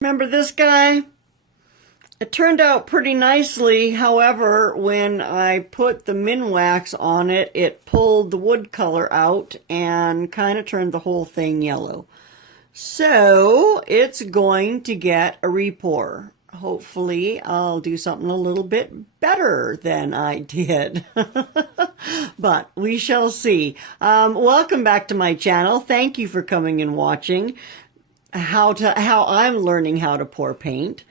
Remember this guy? It turned out pretty nicely. However, when I put the Minwax on it, it pulled the wood color out and kind of turned the whole thing yellow. So it's going to get a repour. Hopefully I'll do something a little bit better than I did. But we shall see. Welcome back to my channel. Thank you for coming and watching how I'm learning how to pour paint.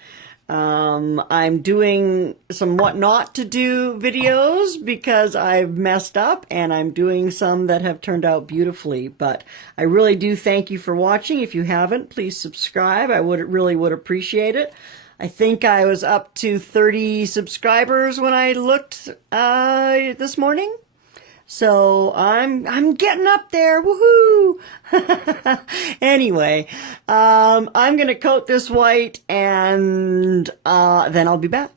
I'm doing some what not to do videos because I've messed up, and I'm doing some that have turned out beautifully. But I really do thank you for watching. If you haven't, please subscribe. I really would appreciate it. I think I was up to 30 subscribers when I looked this morning. So I'm getting up there, woohoo! Anyway, I'm gonna coat this white, and then I'll be back.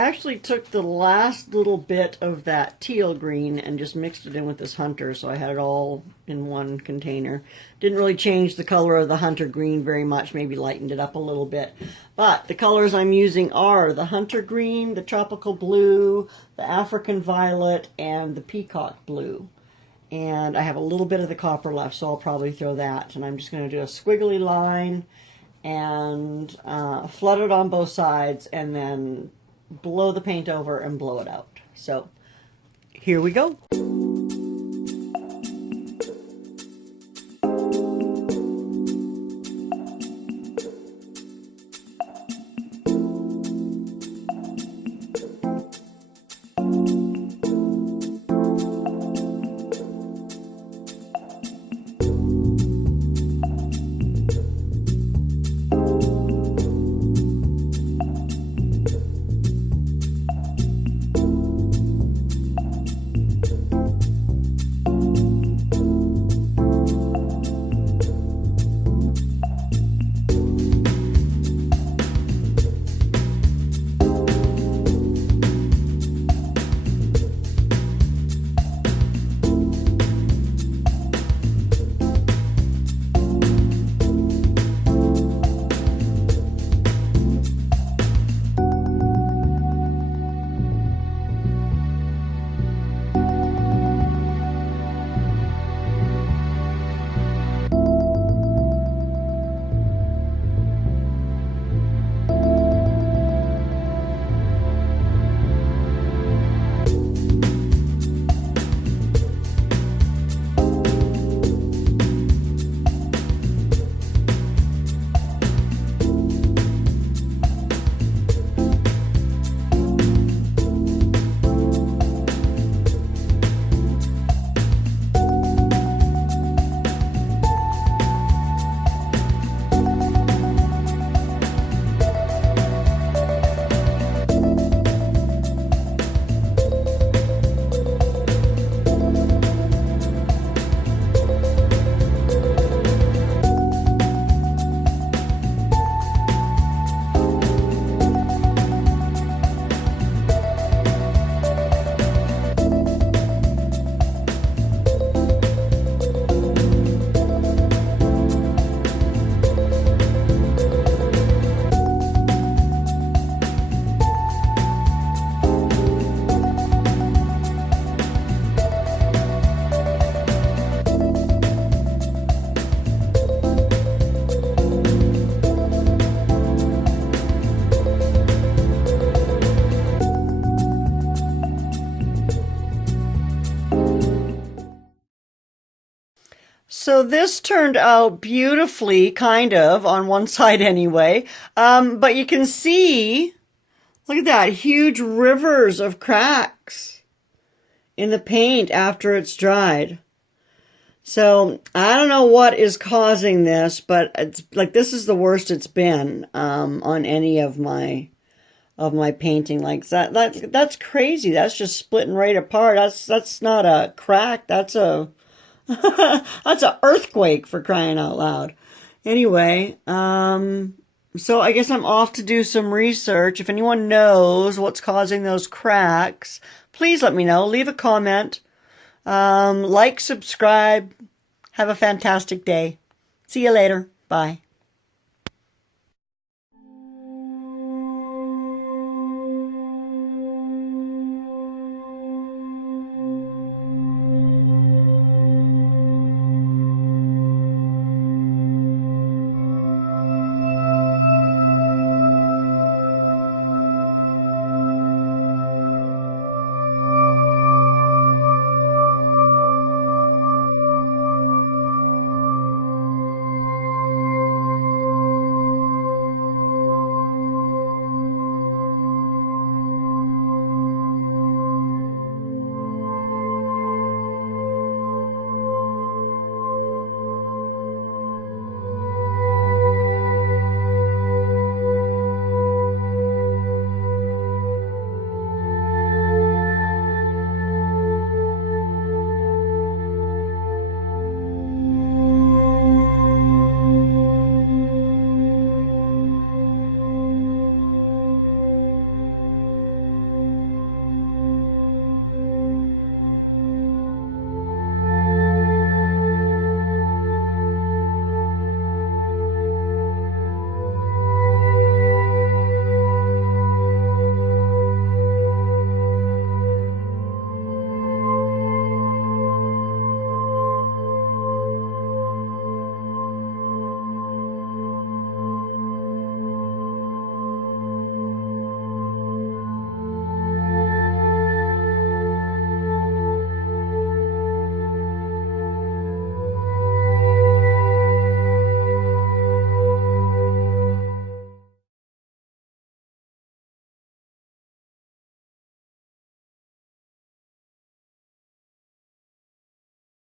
I actually took the last little bit of that teal green and just mixed it in with this hunter, so I had it all in one container. Didn't really change the color of the hunter green very much, maybe lightened it up a little bit. But the colors I'm using are the hunter green, the tropical blue, the African violet, and the peacock blue. And I have a little bit of the copper left, so I'll probably throw that. And I'm just going to do a squiggly line and flood it on both sides, and then blow the paint over and blow it out. So here we go. So this turned out beautifully, kind of, on one side anyway. But you can see, look at that, huge rivers of cracks in the paint after it's dried. So I don't know what is causing this, but it's like this is the worst it's been on any of my painting. Like that's crazy. That's just splitting right apart. That's not a crack. That's a that's an earthquake, for crying out loud. Anyway, so I guess I'm off to do some research. If anyone knows what's causing those cracks, please let me know. Leave a comment. Like, subscribe. Have a fantastic day. See you later. Bye.